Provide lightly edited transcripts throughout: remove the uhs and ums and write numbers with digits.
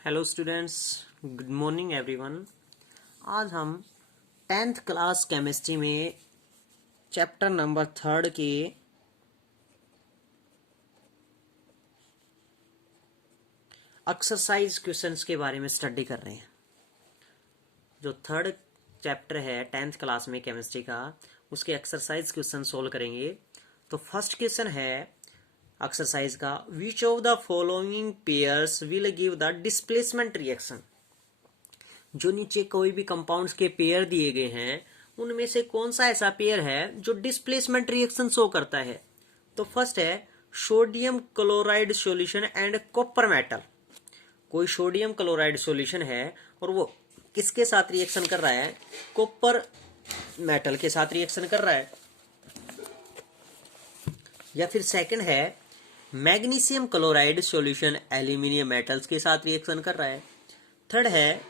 Hello students, good morning everyone. आज हम 10th class chemistry में चैप्टर नंबर 3 के एक्सरसाइज क्वेश्चंस के बारे में स्टडी कर रहे हैं। जो 3rd चैप्टर है 10th क्लास में केमिस्ट्री का, उसके एक्सरसाइज क्वेश्चन सोल्व करेंगे। तो फर्स्ट क्वेश्चन है एक्सरसाइज का, विच of the following pairs will give the displacement reaction. जो नीचे कोई भी कंपाउंड्स के पेयर दिए गए हैं, उनमें से कौन सा ऐसा पेयर है जो डिस्प्लेसमेंट रिएक्शन शो करता है। तो फर्स्ट है sodium chloride solution and copper metal. कोई सोडियम क्लोराइड सॉल्यूशन है और वो किसके साथ रिएक्शन कर रहा है, कॉपर मेटल के साथ रिएक्शन कर रहा है। या फिर सेकंड है magnesium chloride solution aluminium metals के साथ रिएक्शन कर रहा है। थर्ड है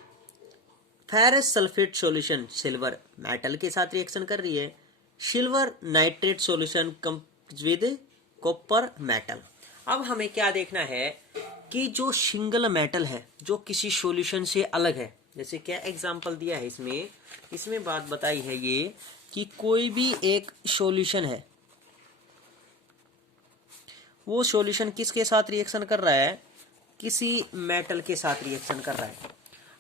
ferrous sulphate solution silver metal के साथ रिएक्शन कर रही है। Silver nitrate solution with copper metal. अब हमें क्या देखना है कि जो सिंगल मेटल है जो किसी सॉल्यूशन से अलग है, जैसे क्या एग्जांपल दिया है इसमें बात बताई है ये कि कोई भी एक सॉल्यूशन है, वो सॉल्यूशन किसके साथ रिएक्शन कर रहा है, किसी मेटल के साथ रिएक्शन कर रहा है।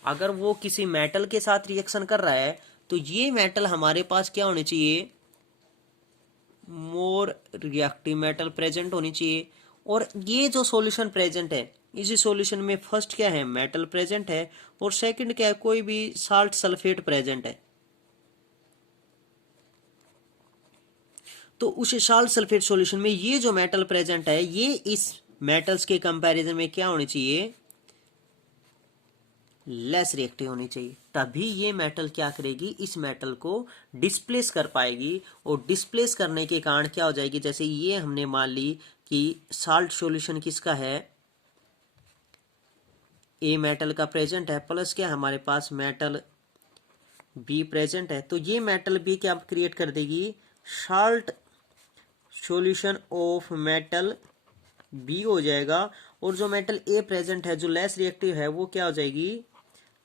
अगर वो किसी मेटल के साथ रिएक्शन कर रहा है तो ये मेटल हमारे पास क्या होनी चाहिए, मोर रिएक्टिव मेटल प्रेजेंट होनी चाहिए। और ये जो सॉल्यूशन प्रेजेंट है, इसी सॉल्यूशन में फर्स्ट क्या है, मेटल प्रेजेंट है, और सेकंड क्या है, कोई भी साल्ट सल्फेट प्रेजेंट है। तो उस साल्ट सल्फेट सॉल्यूशन में ये जो मेटल प्रेजेंट है, ये इस मेटल्स के कंपैरिजन में क्या होनी चाहिए, लेस रिएक्टिव होनी चाहिए। तभी ये मेटल क्या करेगी, इस मेटल को डिस्प्लेस कर पाएगी। और डिस्प्लेस करने के कारण क्या हो जाएगी, जैसे ये हमने मान ली कि साल्ट सॉल्यूशन किसका है, ए मेटल का प्रेजेंट है, प्लस क्या हमारे पास मेटल बी प्रेजेंट है। तो ये मेटल बी क्या क्रिएट कर देगी, salt solution of metal B हो जाएगा। और जो मेटल ए प्रेजेंट है जो लेस रिएक्टिव है, वो क्या हो जाएगी,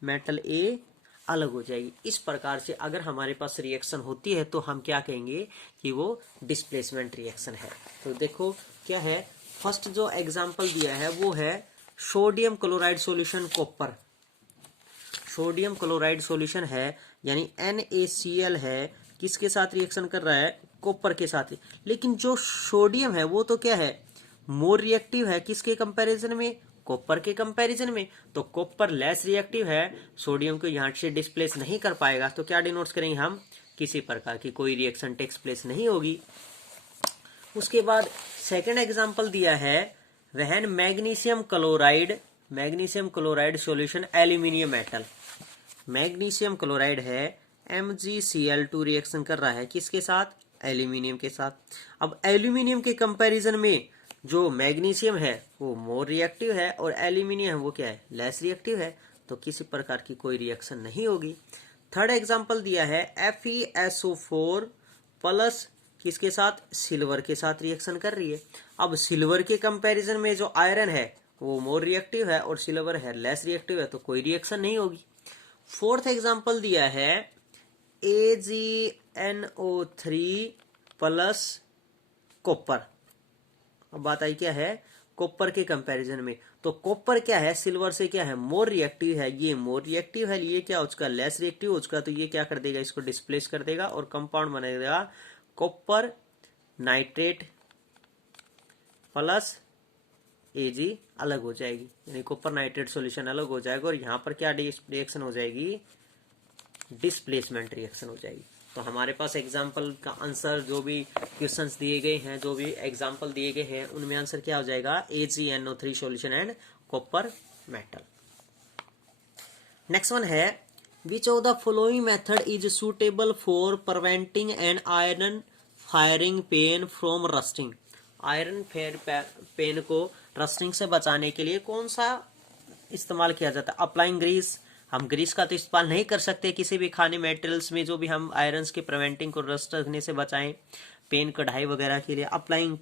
मेटल ए अलग हो जाएगी। इस प्रकार से अगर हमारे पास रिएक्शन होती है तो हम क्या कहेंगे कि वो डिस्प्लेसमेंट रिएक्शन है। तो देखो क्या है, फर्स्ट जो एग्जांपल दिया है वो है sodium chloride solution copper. Sodium chloride solution है यानी NaCl है, किसके साथ रिएक्शन कर रहा है, कॉपर के साथ। लेकिन जो सोडियम है वो तो क्या है, मोर रिएक्टिव है, किसके कंपैरिजन में, कॉपर के कंपैरिजन में। तो कॉपर लेस रिएक्टिव है, सोडियम को यहां से डिस्प्लेस नहीं कर पाएगा। तो क्या डिनोट्स करेंगे हम, किसी प्रकार की कोई रिएक्शन टेक्स प्लेस नहीं होगी। उसके बाद सेकंड एग्जांपल दिया है वहन magnesium chloride solution aluminium metal. Magnesium chloride है, MgCl2 रिएक्शन कर रहा है किसके साथ, एल्यूमिनियम के साथ। अब एल्यूमिनियम के कंपैरिजन में जो मैग्नीशियम है वो मोर रिएक्टिव है और एल्यूमिनियम है वो क्या है, लेस रिएक्टिव है। तो किसी प्रकार की कोई रिएक्शन नहीं होगी। थर्ड एग्जांपल दिया है FeSO4 प्लस किसके साथ, सिल्वर के साथ रिएक्शन कर रही है। अब सिल्वर के कंपैरिजन में जो आयरन है वो मोर रिएक्टिव है और सिल्वर है लेस रिएक्टिव है, तो कोई रिएक्शन नहीं होगी। फोर्थ एग्जांपल दिया है AgNO3 प्लस कॉपर। अब बात आई क्या है, कॉपर के कंपैरिजन में। तो कॉपर क्या है, सिल्वर से क्या है, मोर रिएक्टिव है, ये मोर रिएक्टिव है, ये क्या उसका लेस रिएक्टिव हो उसका। तो ये क्या कर देगा, इसको डिस्प्लेस कर देगा और कंपाउंड बनेगा कॉपर नाइट्रेट प्लस Ag अलग हो जाएगी, यानी कॉपर नाइट्रेट सॉल्यूशन अलग हो जाएगा। और यहाँ पर क्या रिएक्शन हो जाएगी, डिस्प्लेसमेंट रिएक्शन हो जाएगी। तो हमारे पास एग्जाम्पल का आंसर, जो भी क्वेश्चंस दिए गए हैं, जो भी एग्जाम्पल दिए गए हैं, उनमें आंसर क्या हो जाएगा, AgNO3 solution and copper metal. Next one है which of the following method is suitable for preventing an iron frying pan from rusting. Iron pan को रस्टिंग से बचाने के लिए कौन सा इस्तेमाल किया जाता है, अप्लाइंग ग्रीस। हम ग्रीस का तो इस्तेमाल नहीं कर सकते किसी भी खाने मेटेरियल्स में जो भी हम आयरन्स के प्रिवेंटिंग को रस्ट रखने से बचाएं, पेन कढ़ाई वगैरह के लिए। अप्लाइंग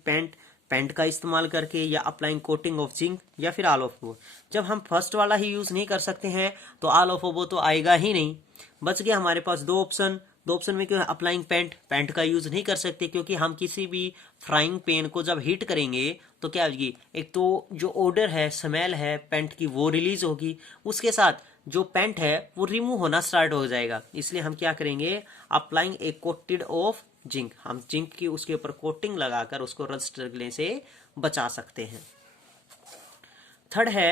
पेंट का इस्तेमाल करके, या अप्लाइंग कोटिंग ऑफ जिंक, या फिर ऑल ऑफ वो। जब हम फर्स्ट वाला ही यूज नहीं कर सकते हैं तो ऑल ऑफ वो तो आएगा ही नहीं। बच गया हमारे पास दो ऑप्शन। दो ऑप्शन में क्यों है? अप्लाइंग पेंट, पेंट का यूज नहीं कर सकते क्योंकि हम किसी भी फ्राइंग पैन को जब हीट करेंगे तो क्या होगी, एक तो जो ओडर है, स्मेल है पेंट की, वो रिलीज होगी, उसके साथ जो पेंट है वो रिमूव होना स्टार्ट हो जाएगा। इसलिए हम क्या करेंगे, applying A coated of zinc, हम जिंक की उसके ऊपर कोटिंग लगाकर उसको रस्ट लगने से बचा सकते हैं। थर्ड है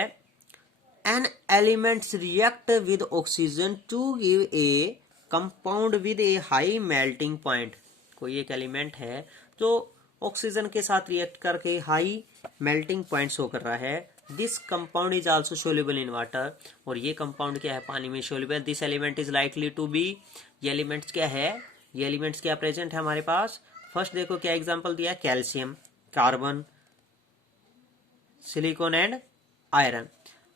an elements react with oxygen to give a compound with a high melting point. कोई एक एलिमेंट है जो ऑक्सीजन के साथ रिएक्ट करके हाई मेल्टिंग पॉइंट शो कर रहा है। This compound is also soluble in water, और ये कंपाउंड क्या है, पानी में soluble. This element is likely to be, ये एलिमेंट्स क्या है, ये एलिमेंट्स क्या प्रेजेंट है हमारे पास। फर्स्ट देखो क्या एग्जांपल दिया, calcium, carbon, silicon and iron.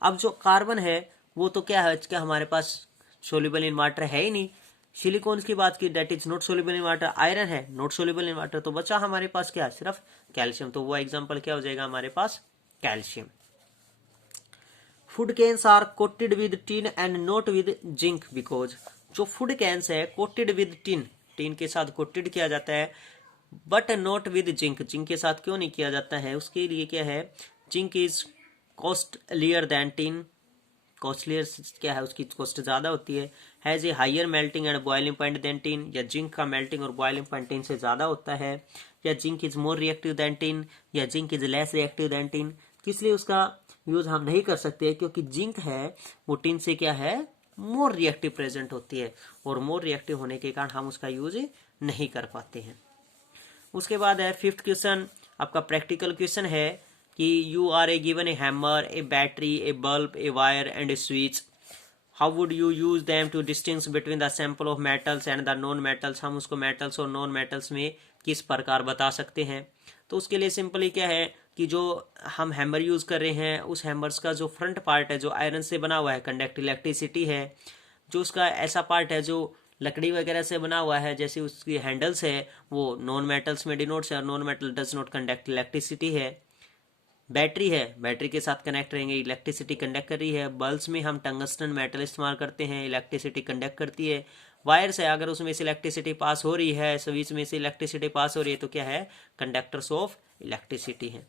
अब जो कार्बन है वो तो क्या है, क्या हमारे पास सोल्यूबल इन वाटर है ही नहीं। सिलिकॉन की बात की, that is not soluble in water. Iron है नॉट सोल्यूबल इन वाटर, तो बचा हमारे पास क्या, सिर्फ कैल्शियम। तो वो एग्जांपल क्या हो जाएगा हमारे पास, calcium. Food cans are coated with tin and not with zinc because, जो फूड कैंस है कोटेड विद टिन, टिन के साथ कोटेड किया जाता है, but not with zinc, zinc के साथ क्यों नहीं किया जाता है, उसके लिए क्या है, zinc is costlier than tin, costlier क्या है, उसकी कॉस्ट ज्यादा होती है। Has a higher melting and boiling point than tin, या जिंक का मेल्टिंग और बॉइलिंग पॉइंट टिन से ज्यादा होता है। या zinc is more reactive than tin, या zinc is less reactive than tin. इसलिए उसका यूज हम नहीं कर सकते क्योंकि जिंक है वो टिन से क्या है, मोर रिएक्टिव प्रेजेंट होती है, और मोर रिएक्टिव होने के कारण हम उसका यूज नहीं कर पाते हैं। उसके बाद है फिफ्थ क्वेश्चन, आपका प्रैक्टिकल क्वेश्चन है कि you are a given a hammer, a battery, a bulb, a wire and a switch, how would you use them to distinguish between the sample of metals and the non metals. हम उसको metals और non metals में किस प्रकार बता सकते हैं। तो उसके लिए सिंपली क्या है कि जो हम हैमर यूज कर रहे हैं, उस हैमर्स का जो फ्रंट पार्ट है जो आयरन से बना हुआ है, कंडक्ट इलेक्ट्रिसिटी है। जो उसका ऐसा पार्ट है जो लकड़ी वगैरह से बना हुआ है, जैसे उसकी हैंडल्स है, वो नॉन मेटल्स में डिनोट्स है, और non metal does not conduct electricity है। बैटरी है, बैटरी के साथ कनेक्ट रहेंगे, इलेक्ट्रिसिटी कंडक्ट कर रही है। बल्ब्स में हम टंगस्टन मेटल इस्तेमाल करते हैं, इलेक्ट्रिसिटी कंडक्ट करती है। वायर्स है, अगर उसमें से इलेक्ट्रिसिटी पास हो रही है, स्विच में से इलेक्ट्रिसिटी पास हो रही है, तो क्या है, कंडक्टर्स ऑफ इलेक्ट्रिसिटी है।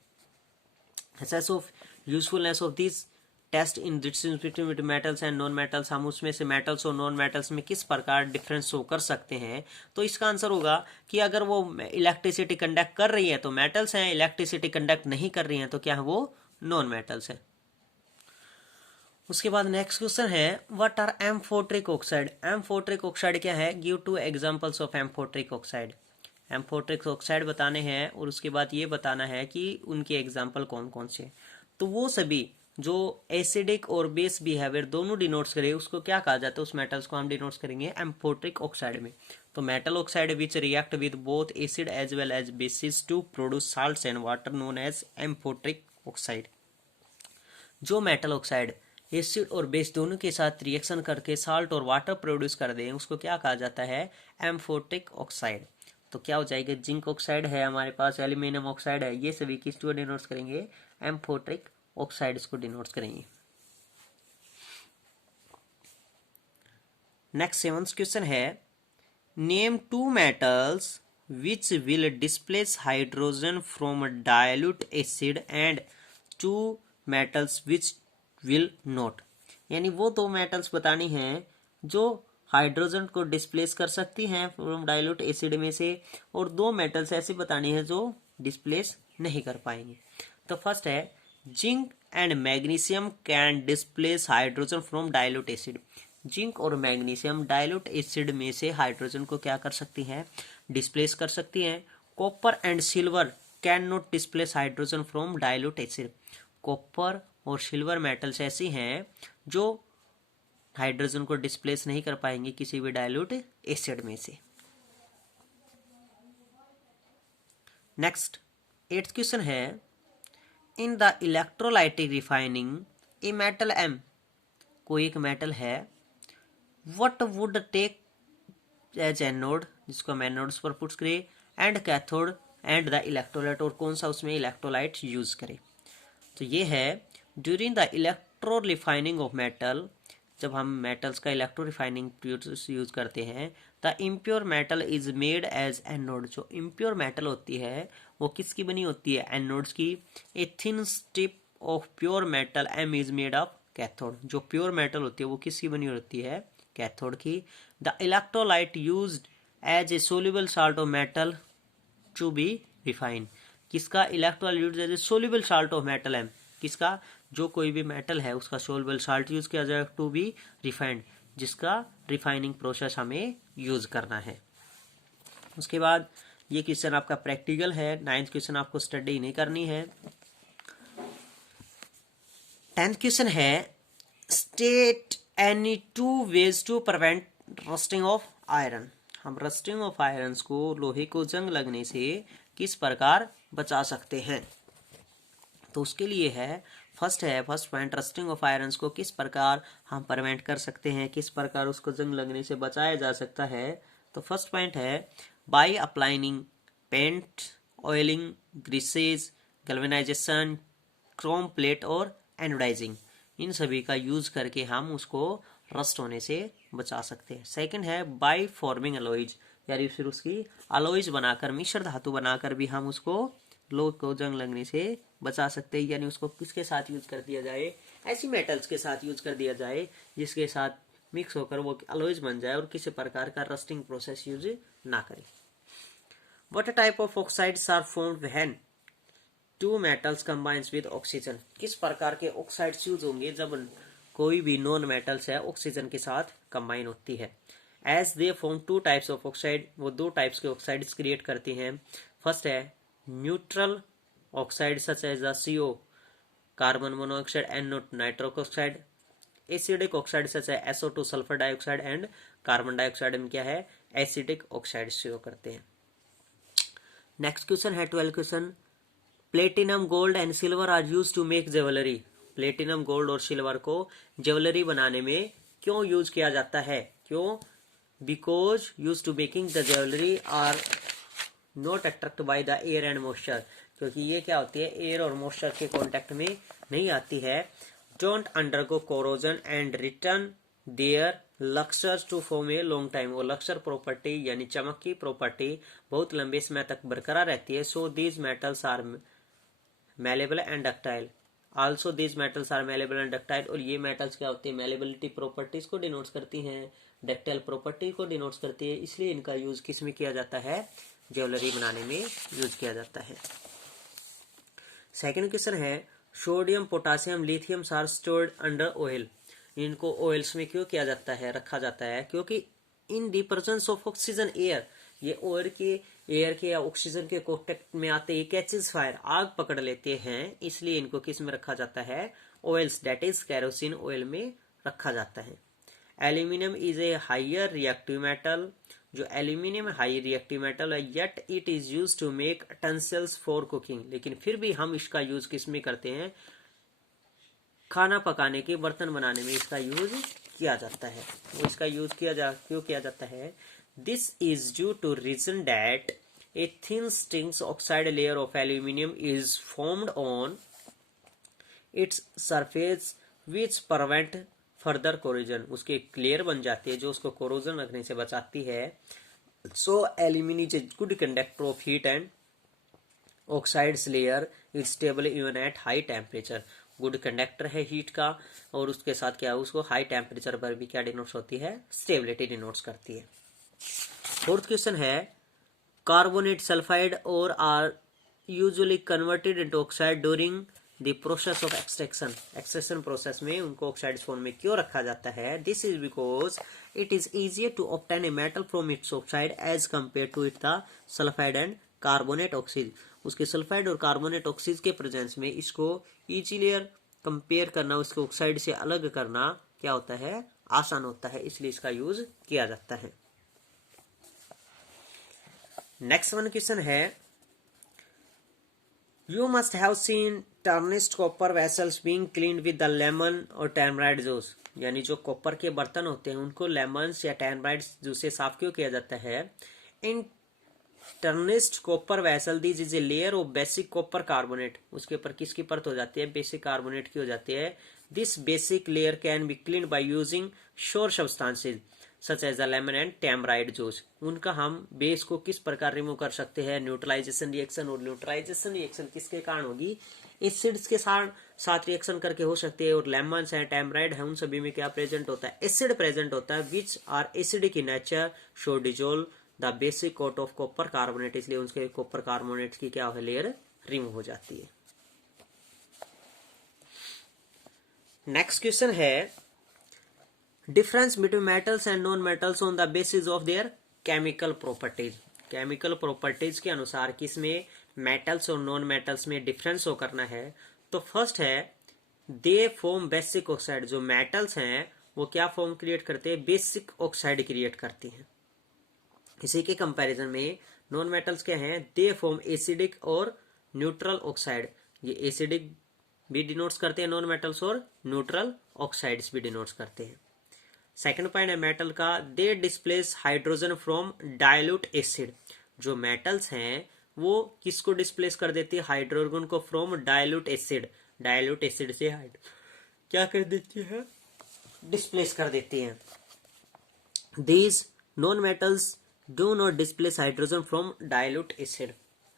assess of usefulness of these test in distinction between metals and non metals, हम उसमें से मेटल्स और नॉन मेटल्स में किस प्रकार डिफरेंस शो कर सकते हैं। तो इसका आंसर होगा कि अगर वो इलेक्ट्रिसिटी कंडक्ट कर रही है तो मेटल्स हैं, इलेक्ट्रिसिटी कंडक्ट नहीं कर रही है तो क्या है, वो नॉन मेटल्स है। उसके बाद नेक्स्ट क्वेश्चन है what are amphoteric oxide. Amphoteric oxide क्या है, give two examples of amphoteric oxide. Amphoteric oxide बताने हैं और उसके बाद ये बताना है कि उनके एग्जाम्पल कौन कौन से। तो वो सभी जो एसिडिक और बेस बिहेवियर दोनों डिनोट्स करे उसको क्या कहा जाता है, उस मेटल्स को हम डिनोट्स करेंगे एम्फोट्रिक ऑक्साइड में। तो metal oxide which react with both acid as well as bases to produce salts and water known as amphoteric oxide. जो मेटल ऑक्साइड एसिड और बेस दोनों के साथ रिएक्शन करके साल्ट और वाटर प्रोड्यूस कर दें उसको क्या कहा जाता है, एम्फोट्रिक ऑक्साइड। तो क्या हो जाएगा, जिंक ऑक्साइड है हमारे पास, एल्यूमिनियम ऑक्साइड है, ये सभी किस को डिनोट्स करेंगे, एम्फोट्रिक ऑक्साइड को डिनोट्स करेंगे। नेक्स्ट सेवंथ क्वेश्चन है name two metals which will displace hydrogen from dilute acid and two metals which will not. यानी वो दो मेटल्स बतानी हैं जो हाइड्रोजन को डिस्प्लेस कर सकती हैं फ्रॉम डाइल्यूट एसिड में से, और दो मेटल्स ऐसे बतानी है जो डिस्प्लेस नहीं कर पाएंगे। तो फर्स्ट है zinc and magnesium can displace hydrogen from dilute acid. Zinc और मैग्नीशियम डाइल्यूट एसिड में से हाइड्रोजन को क्या कर सकती हैं, डिस्प्लेस कर सकती हैं। Copper and silver can not displace hydrogen from dilute acid. Copper और सिल्वर मेटल्स ऐसी हैं जो हाइड्रोजन को डिस्प्लेस नहीं कर पाएंगे किसी भी डाइल्यूट एसिड में से। नेक्स्ट 8th क्वेश्चन है in the electrolytic refining a metal M, कोई एक मेटल है, what would take as anode, जिसको हम एनोड्स पर पुट करें, and cathode and the electrolyte, और कौन सा उसमें इलेक्ट्रोलाइट यूज करें। तो ये है during the electro refining of metal, जब हम मेटल्स का इलेक्ट्रो रिफाइनिंग यूज करते हैं, the impure metal is made as anode, जो इम्प्योर मेटल होती है वो किसकी बनी होती है, एनोड्स की। A thin strip of pure metal M is made of cathode, जो प्योर मेटल होती है वो किसकी बनी होती है, कैथोड की। The electrolyte used as a soluble salt of metal to be refine, किसका electrolyte use as a soluble salt of metal है, किसका, जो कोई भी मेटल है उसका सोल्यूबल साल्ट यूज किया जाएगा टू बी रिफाइंड, जिसका रिफाइनिंग प्रोसेस हमें यूज करना है। उसके बाद ये क्वेश्चन आपका प्रैक्टिकल है, 9th क्वेश्चन आपको स्टडी नहीं करनी है। 10th क्वेश्चन है state any 2 ways to prevent rusting of iron, हम रस्टिंग ऑफ आयरन को, लोहे को जंग लगने से किस प्रकार बचा सकते हैं। तो उसके लिए है first point, rusting of irons को किस प्रकार हम प्रिवेंट कर सकते हैं, किस प्रकार उसको जंग लगने से बचाया जा सकता है। तो फर्स्ट पॉइंट है by applying paint, oiling, greases, galvanization, chrome plate और एनोडाइजिंग, इन सभी का यूज करके हम उसको रस्ट होने से बचा सकते हैं। सेकंड है बाय फॉर्मिंग अलॉयज, यानी फिर उसकी अलॉयज बनाकर, मिश्र धातु बनाकर भी हम उसको लोहे को जंग लगने से बचा सकते हैं, यानी उसको किसके साथ यूज कर दिया जाए, ऐसी मेटल्स के साथ यूज कर दिया जाए जिसके साथ मिक्स होकर वो अलॉयज बन जाए और किसी प्रकार का रस्टिंग प्रोसेस यूज ना करे। What type of oxides are formed when two metals combines with oxygen, किस प्रकार के ऑक्साइड्स यूज होंगे जब कोई भी नॉन मेटल्स है ऑक्सीजन के साथ कंबाइन होती है। As they form 2 types of oxide, वो 2 टाइप्स के ऑक्साइड्स क्रिएट करती हैं। फर्स्ट है neutral oxide such as the CO, carbon monoxide and nitric oxide. Acidic oxide such है SO2, sulphur dioxide and carbon dioxide में क्या है, एसिडिक ऑक्साइड शो करते हैं। नेक्स्ट क्वेश्चन है 12 question, platinum, gold and silver are use to make jewellery, platinum, gold और silver को jewellery बनाने में क्यों यूज किया जाता है, क्यों, because use to making the jewellery are not attract by the air and moisture, क्योंकि ये क्या होती है, एयर और मॉइस्चर के कांटेक्ट में नहीं आती है। Don't undergo corrosion and return their lustres to form a long time, वो लक्सर प्रॉपर्टी यानी चमक की प्रॉपर्टी बहुत लंबे समय तक बरकरार रहती है। So these metals are malleable and ductile, also these metals are malleable and ductile, और ये मेटल्स क्या होती है, मेलेबिलिटी प्रॉपर्टीज को डिनोट्स करती हैं, डक्टाइल प्रॉपर्टी को डिनोट्स करती है, इसलिए इनका यूज किस में किया जाता है, ज्वेलरी बनाने में यूज किया जाता है। सेकंड क्वेश्चन है sodium, potassium, lithium are stored under oil, इनको ऑयल्स में क्यों किया जाता है, रखा जाता है, क्योंकि in the presence of oxygen air, ये एयर के या ऑक्सीजन के कॉन्टेक्ट में आते ही कैचेस फायर, आग पकड़ लेते हैं, इसलिए इनको किस में रखा जाता है, oils, that is kerosene oil में रखा जाता है। Aluminium is a higher reactive metal, जो एल्यूमिनियम हाई रिएक्टिव मेटल है, yet it is use to make utensils for cooking, लेकिन फिर भी हम इसका यूज किस में करते हैं, खाना पकाने के बर्तन बनाने में इसका यूज किया जाता है। वो इसका यूज क्यों किया जाता है, this is due to reason that a thin strings oxide layer of aluminium is formed on its surface which prevent further corrosion, उसके क्लियर बन जाती है जो उसको कोरोजन लगने से बचाती है। So aluminium is a good conductor of heat and oxides layer is stable even at high temperature, good conductor है हीट का, और उसके साथ क्या है, उसको हाई टेम्परेचर पर भी क्या डिनोट्स होती है, स्टेबिलिटी डिनोट्स करती है। फोर्थ क्वेश्चन है कार्बोनेट, सल्फाइड और are usually converted into oxide during the process of extraction process में उनको ऑक्साइड फॉर्म में क्यों रखा जाता है, this is because it is easier to obtain a metal from its oxide as compare to it the sulphide and carbonate oxide, उसके sulphide और carbonate oxide के प्रेजेंस में इसको इजीलियर कंपेयर करना, उसको ऑक्साइड से अलग करना क्या होता है, आसान होता है, इसलिए इसका यूज किया जाता है। नेक्स्ट वन क्वेश्चन है you must have seen tarnished copper vessels being cleaned with the lemon और टैमराइड जूस, यानी जो कॉपर के बर्तन होते हैं उनको लेमन या टैमराइड जूस से साफ क्यों किया जाता है, in tarnished copper vessel this is a layer of basic copper carbonate, उसके ऊपर किसकी परत हो जाती है, बेसिक कार्बोनेट की हो जाती है। This basic layer can be clean by using sour substances such as the lemon and tamarind juice. उनका हम बेस को किस प्रकार रिमूव कर सकते हैं, न्यूट्रलाइजेशन रिएक्शन, और न्यूट्रलाइजेशन रिएक्शन किसके कारण होगी, एसिड्स के साथ रिएक्शन करके हो सकती है। और लेमन्स है, टैमराइड है, उन सभी में क्या प्रेजेंट होता है, एसिड प्रेजेंट होता है, which are acidic in nature, so dissolve the basic coat of copper carbonate, इसलिए उसके कॉपर कार्बोनेट की क्या है, लेयर रिमूव हो जाती है। नेक्स्ट क्वेश्चन है difference between metals and non metals on the basis of their chemical properties. Chemical properties के अनुसार किसमें मेटल्स और नॉन मेटल्स में डिफरेंस हो करना है। तो फर्स्ट है दे फॉर्म बेसिक ऑक्साइड, जो मेटल्स हैं वो क्या फॉर्म क्रिएट करते हैं, बेसिक ऑक्साइड क्रिएट करती हैं। इसी के कंपैरिजन में नॉन मेटल्स क्या हैं, दे फॉर्म एसिडिक और न्यूट्रल ऑक्साइड। ये एसिडिक भी डिनोट्स करते हैं नॉन मेटल्स, और न्यूट्रल ऑक्साइड्स भी डिनोट्स करते हैं। सेकंड पॉइंट है मेटल का, they displace hydrogen from dilute acid. जो मेटल्स हैं वो किसको डिस्प्लेस कर देती है, हाइड्रोजन को from dilute acid. Dilute acid से क्या कर देती है, डिस्प्लेस कर देती है। These non metals do not displace hydrogen from dilute acid.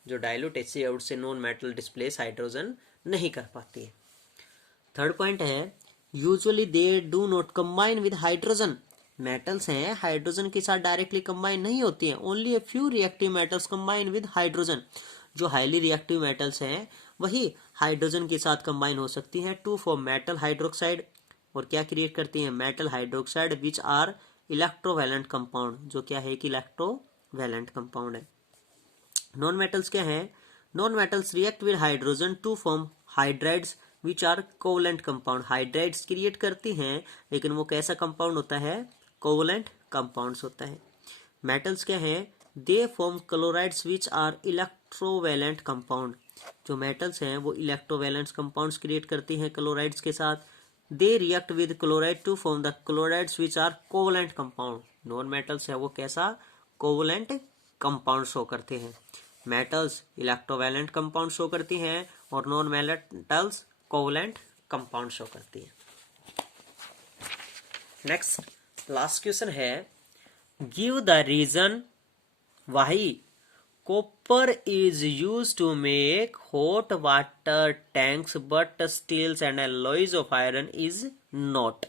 जो डाइल्यूट एसिड से नॉन मेटल डिस्प्लेस हाइड्रोजन नहीं कर पाती है। थर्ड पॉइंट है usually they do not combine with hydrogen. Metals हैं हाइड्रोजन के साथ डायरेक्टली कंबाइन नहीं होती हैं, only a few reactive metals combine with hydrogen. जो हाईली रिएक्टिव मेटल्स हैं वही हाइड्रोजन के साथ कंबाइन हो सकती हैं टू फॉर्म मेटल हाइड्रोक्साइड, और क्या क्रिएट करती हैं, metal hydroxide which are electrovalent compound, जो क्या है कि इलेक्ट्रोवैलेंट कंपाउंड है। नॉन मेटल्स क्या है, non metals react with hydrogen to form hydrides which are covalent compound. Hydrides create करती हैं लेकिन वो कैसा कंपाउंड होता है, कोवलेंट कंपाउंड्स होता है। मेटल्स क्या है, they form chlorides which are electrovalent compound. जो मेटल्स हैं वो इलेक्ट्रोवैलेंट कंपाउंड्स क्रिएट करती हैं क्लोराइड्स के साथ। They react with chloride to form the chlorides which are covalent compound. Non metals है वो कैसा, कोवलेंट कंपाउंड शो करते हैं। मेटल्स इलेक्ट्रोवैलेंट कंपाउंड शो करती हैं और non metals covalent compound show करती है। नेक्स्ट लास्ट क्वेश्चन है give the reason why copper is used to make hot water tanks but steels and alloys of iron is not.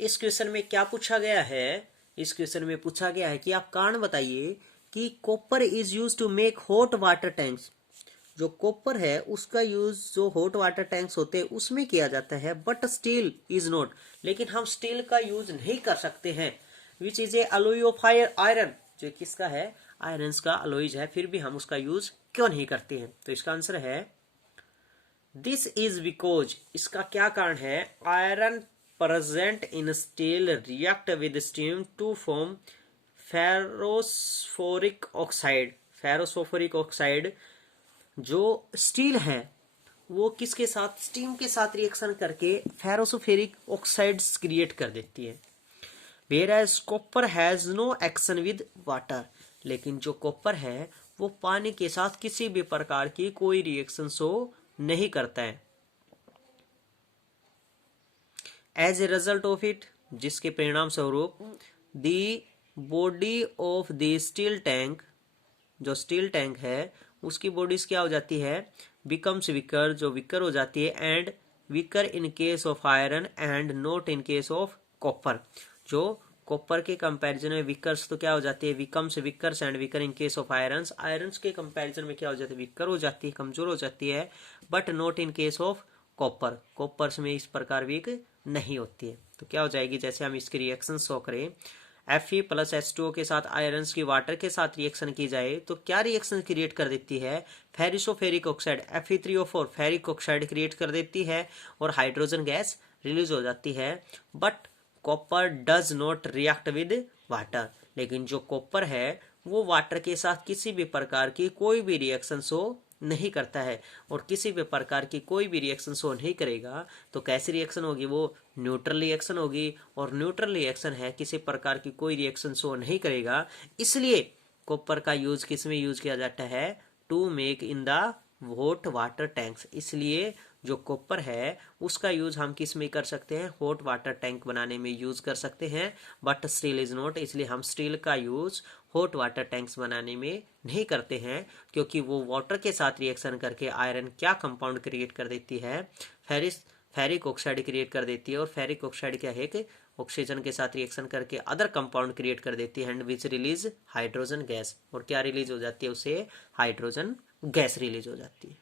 इस question में क्या पूछा गया है, इस क्वेश्चन में पूछा गया है कि आप कारण बताइए कि copper is used to make hot water tanks. जो कॉपर है उसका यूज जो हॉट वाटर टैंक्स होते हैं उसमें किया जाता है, बट स्टील इज नॉट, लेकिन हम स्टील का यूज नहीं कर सकते हैं। Which is a alloy of iron, जो किसका है, आयरन का अलॉयज है, फिर भी हम उसका यूज क्यों नहीं करते हैं। तो इसका आंसर है दिस इज बिकॉज, इसका क्या कारण है, iron present in steel react with steam to form ferrosoferric oxide. Ferrosoferric oxide जो स्टील है वो किसके साथ, स्टीम के साथ रिएक्शन करके फेरोसोफेरिक ऑक्साइड्स क्रिएट कर देती है। Whereas copper has no action with water, लेकिन जो कॉपर है वो पानी के साथ किसी भी प्रकार की कोई रिएक्शन शो नहीं करता है। As a result of it, जिसके परिणाम स्वरूप the body of the steel tank, जो स्टील टैंक है उसकी बॉडीज क्या हो जाती है, बिकम्स विकर, जो विकर हो जाती है, and weaker in case of iron and not in case of copper. जो कॉपर के कंपैरिजन में विकर्स तो क्या हो जाती है, becomes weakers, and weaker in case of irons, irons के कंपैरिजन में क्या हो जाती है, विकर हो जाती है, कमजोर हो जाती है, but not in case of copper, coppers में इस प्रकार वीक नहीं होती है। तो क्या हो जाएगी, जैसे हम इसकी रिएक्शन शो करें, Fe प्लस H2O के साथ आयरन की वाटर के साथ रिएक्शन की जाए तो क्या रिएक्शन क्रिएट कर देती है, ferrosoferric oxide Fe3O4 ferric oxide create कर देती है और हाइड्रोजन गैस रिलीज हो जाती है। But copper does not react with water, लेकिन जो कॉपर है वो वाटर के साथ किसी भी प्रकार की कोई भी रिएक्शन शो नहीं करता है, और किसी भी प्रकार की कोई भी रिएक्शन शो नहीं करेगा तो कैसी रिएक्शन होगी, वो न्यूट्रल रिएक्शन होगी, और न्यूट्रल रिएक्शन है किसी प्रकार की कोई रिएक्शन शो नहीं करेगा, इसलिए कॉपर का यूज किस में यूज किया जाता है? To make in the hot water tanks. इसलिए जो कॉपर है उसका यूज हम किस में कर सकते हैं? हॉट वाटर टैंक बनाने में यूज कर सकते हैं। बट स्टील इज नॉट, इसलिए हम स्टील का यूज हॉट वाटर टैंक्स बनाने में नहीं करते हैं, क्योंकि वो वाटर के साथ रिएक्शन करके आयरन क्या कंपाउंड क्रिएट कर देती है? फेरिक ऑक्साइड क्रिएट कर देती है। और फेरिक ऑक्साइड क्या है कि ऑक्सीजन के साथ रिएक्शन करके अदर कंपाउंड क्रिएट कर देती है, and which release hydrogen gas. और क्या रिलीज हो जाती है? उसे हाइड्रोजन गैस रिलीज हो जाती है।